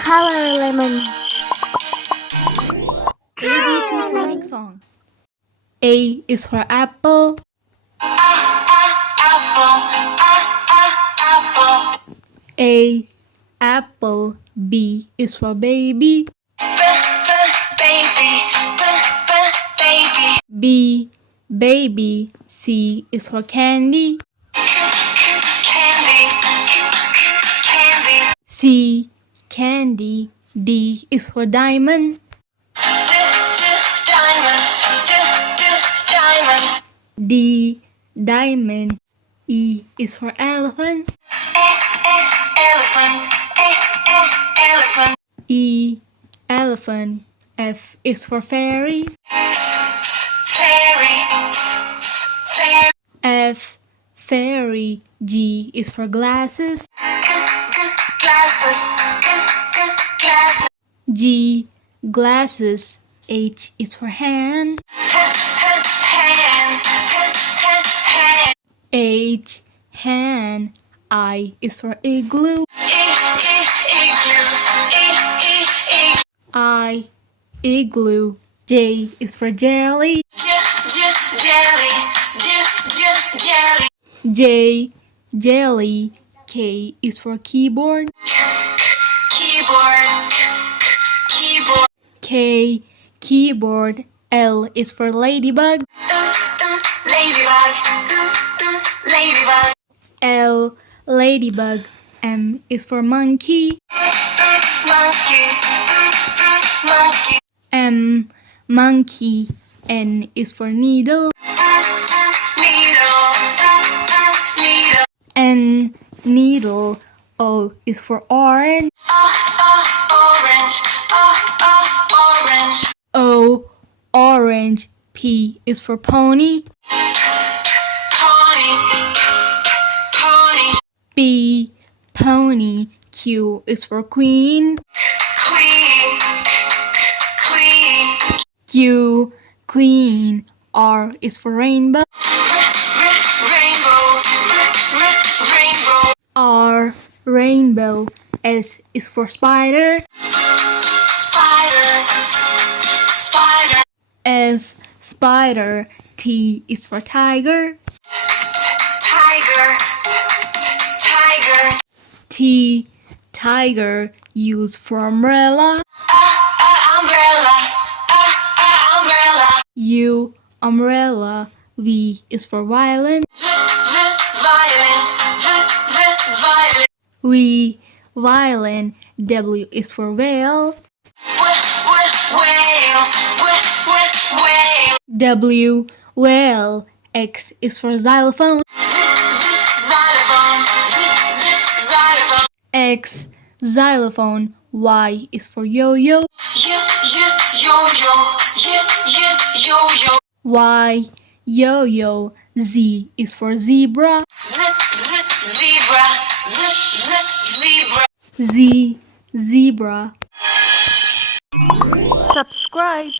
Color lemon. ABC phonics song. A is for apple. A apple. B is for baby. B baby. C is for candy. C candy. D is for diamond. D diamond. E is for elephant. E elephant. F is for fairy. F fairy. G is for glasses. G glasses. H is for hand. H hand. I is for igloo. I igloo. J is for jelly. J jelly. K is for keyboard. K keyboard. L is for ladybug. L ladybug. M is for monkey. M monkey. N is for needle. N needle. O is for orange. O orange. P is for pony. P pony. Q is for queen. Q queen. R is for rainbow. R rainbow. S is for spider. S spider. T is for tiger. T tiger. U is for umbrella. U umbrella. V is for violin. V violin. W is for whale. W whale. X is for xylophone. X xylophone. Y is for yo-yo. Y yo-yo. Z is for zebra. Z zebra. Subscribe.